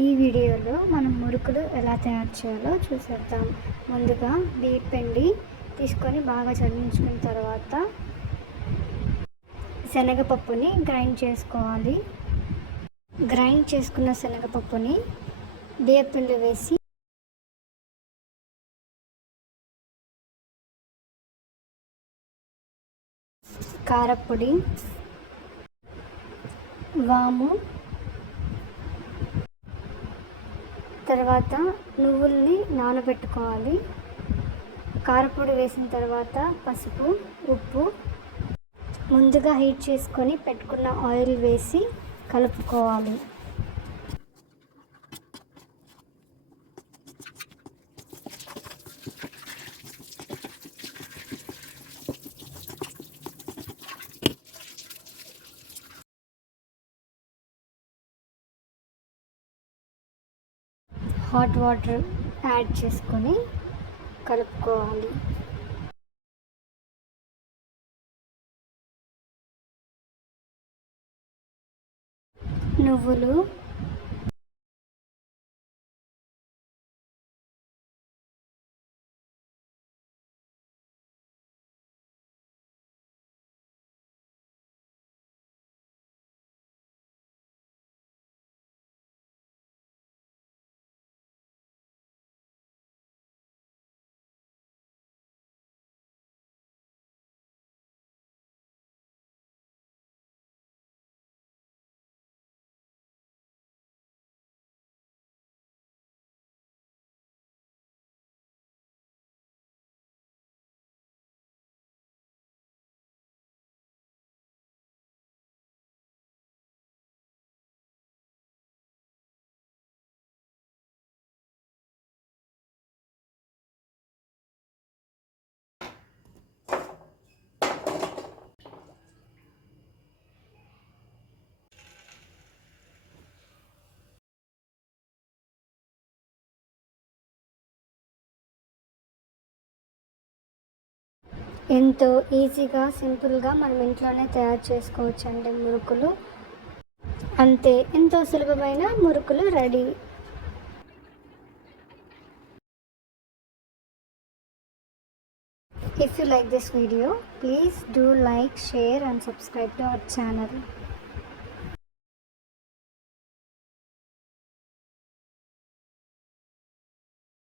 ఈ వీడియోలో మనం మురుకులు ఎలా తయారు చేయాలో చూసేద్దాం. ముందుగా బియ్యం పిండి తీసుకొని బాగా చల్లించుకున్న తర్వాత శనగపప్పుని గ్రైండ్ చేసుకోవాలి. గ్రైండ్ చేసుకున్న శనగపప్పుని బియ్యపిండి వేసి కారపొడి వాము తర్వాత నువ్వుల్ని నానబెట్టుకోవాలి. కారపొడి వేసిన తర్వాత పసుపు ఉప్పు ముందుగా హీట్ చేసుకొని పెట్టుకున్న ఆయిల్ వేసి కలుపుకోవాలి. హాట్ వాటర్ యాడ్ చేసుకొని కలుపుకోవాలి. నువ్వులు ఎంతో ఈజీగా సింపుల్గా మనం ఇంట్లోనే తయారు చేసుకోవచ్చు అండి మురుకులు. అంతే ఎంతో సులభమైన మురుకులు ready. If you like this video please do like share and subscribe to our channel